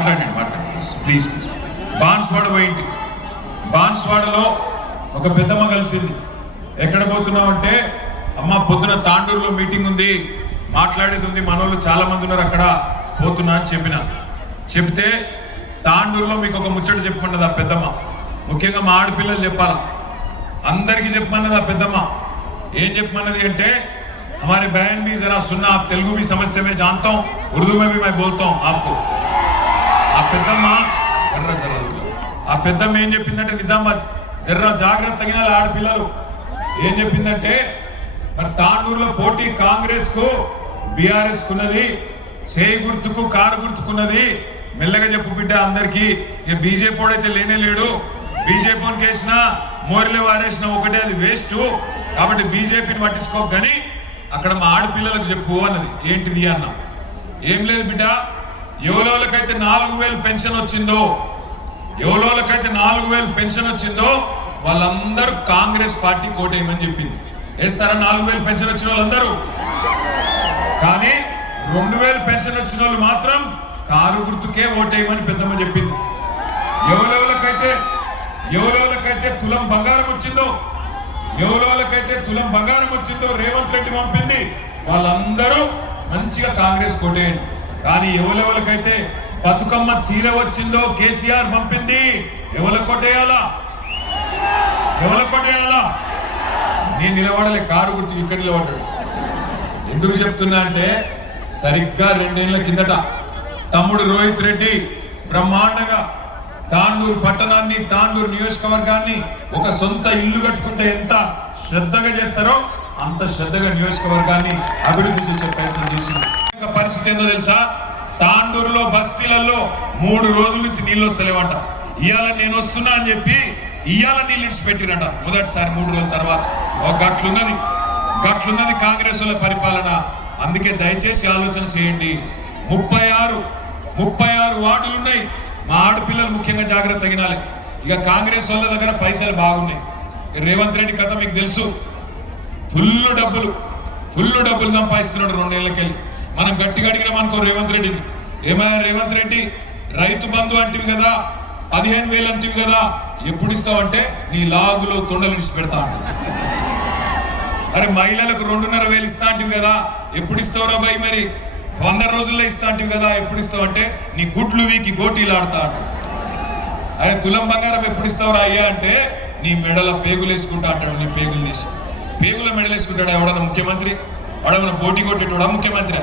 మాట్లాడండి మాట్లాడండి please please Banswada పోయింటి బాన్స్వాడలో ఒక పెద్దమ్మ కలిసింది ఎక్కడ పోతున్నావు అంటే అమ్మ పొద్దున తాండూరులో మీటింగ్ ఉంది మాట్లాడేది ఉంది మనోళ్ళు చాలా మంది ఉన్నారు అక్కడ పోతున్నా అని చెప్పిన చెప్తే తాండూరులో మీకు ఒక ముచ్చట చెప్పమన్నది ఆ పెద్దమ్మ ముఖ్యంగా మా ఆడపిల్లలు చెప్పాలా అందరికీ చెప్పమన్నది ఆ పెద్దమ్మ ఏం చెప్పమన్నది అంటే हमारे बहन भी जरा सुनना आप तेलुगु भी समझते मैं जानता हूँ उर्दू में भी मैं बोलता हूँ आपको ఆ పెద్దమ్మ ఆ పెద్దమ్మ ఏం చెప్పిందంటే నిజామాబాద్ జర్ర జాగ్రత్త తగిన ఆడపిల్లలు. ఏం చెప్పిందంటే మరి తాండూరులో పోటీ కాంగ్రెస్కు బీఆర్ఎస్ కున్నది చేయి గుర్తుకు కారు గుర్తుకున్నది. మెల్లగా చెప్పు బిడ్డ అందరికి ఇక బీజేపీ వాడైతే లేనే లేడు. బీజేపీ కేసిన మోరిలో వారేసిన ఒకటే అది వేస్ట్. కాబట్టి బీజేపీని పట్టించుకోకు కానీ అక్కడ మా ఆడపిల్లలకు చెప్పు అన్నది. ఏంటిది అన్నాం. ఏం లేదు బిడ్డ ఎవరోళ్ళకైతే నాలుగు వేలు పెన్షన్ వచ్చిందో ఎవరోళ్ళకైతే నాలుగు వేలు పెన్షన్ వచ్చిందో వాళ్ళందరూ కాంగ్రెస్ పార్టీ కోటేయమని చెప్పింది. వేస్తారా నాలుగు వేలు పెన్షన్ వచ్చిన వాళ్ళందరూ? కానీ రెండు వేలు పెన్షన్ వచ్చిన వాళ్ళు మాత్రం కారు గుర్తుకే ఓటేయమని పెద్దమ్మ చెప్పింది. ఎవరెవరికైతే ఎవరెవరికైతే తులం బంగారం వచ్చిందో ఎవరెవరికైతే తులం బంగారం వచ్చిందో రేవంత్ రెడ్డి పంపింది వాళ్ళందరూ మంచిగా కాంగ్రెస్ కొట్టేయండి కానీ ఎవరెవరికైతే బతుకమ్మ చీర వచ్చిందో కేసీఆర్ పంపింది ఎవరు కొట్టేయాలా? ఎవరు కొట్టేయాలా? నేను నిలబడలే కారు గుర్తు ఇక్కడ నిలబడ్డాడు. ఎందుకు చెప్తున్నా అంటే సరిగ్గా రెండేళ్ళ కిందట తమ్ముడు రోహిత్ రెడ్డి బ్రహ్మాండంగా తాండూరు పట్టణాన్ని తాండూరు నియోజకవర్గాన్ని ఒక సొంత ఇల్లు కట్టుకుంటే ఎంత శ్రద్ధగా చేస్తారో అంత శ్రద్ధగా నియోజకవర్గాన్ని అభివృద్ధి చేసే ప్రయత్నం తెలుసా? తాండూరులో బస్తీలలో మూడు రోజుల నుంచి నీళ్ళు వస్తలేవంట. ఇవాళ నేను వస్తున్నా అని చెప్పి ఇవాళ నీళ్ళు ఇడిచిపెట్టిరంట. మొదటిసారి మూడు రోజుల తర్వాత. ఒక గట్లున్నది. గట్లున్నది కాంగ్రెస్ వాళ్ళ పరిపాలన. అందుకే దయచేసి ఆలోచన చేయండి. ముప్పై ఆరు ముప్పై ఆరు వార్డులు ఉన్నాయి మా ఆడపిల్లలు ముఖ్యంగా జాగ్రత్త తగినాలి ఇక కాంగ్రెస్ వాళ్ళ దగ్గర పైసలు బాగున్నాయి. రేవంత్ రెడ్డి కథ మీకు తెలుసు. ఫుల్ డబ్బులు. ఫుల్ డబ్బులు సంపాదిస్తున్నాడు రెండేళ్ళకెళ్ళి. మనం గట్టిగా అడిగినాం అనుకో రేవంత్ రెడ్డిని. ఏమయ్యా రేవంత్ రెడ్డి రైతు బంధు అంటివి కదా పదిహేను వేలు అంటివి కదా ఎప్పుడు ఇస్తావంటే నీ లాగులో తొండలు ఇచ్చి పెడతా అరే మహిళలకు రెండున్నర వేలు ఇస్తా అంటివి కదా ఎప్పుడు ఇస్తావురా బాయ్ మరి? వంద రోజుల్లో ఇస్తా అంటివి కదా ఎప్పుడు ఇస్తావు అంటే నీ గుడ్లు వీకి గోటీలు ఆడతా అంట. అరే తులం బంగారం ఎప్పుడు ఇస్తావురా అయ్యా అంటే నీ మెడల పేగులు వేసుకుంటా అంటాడు నీ పేగులు తీసి. పేగుల మెడలు వేసుకుంటాడు ఎవడన్నా ముఖ్యమంత్రి? వాడేమన్నా పోటీ కొట్టేటోడా ముఖ్యమంత్రి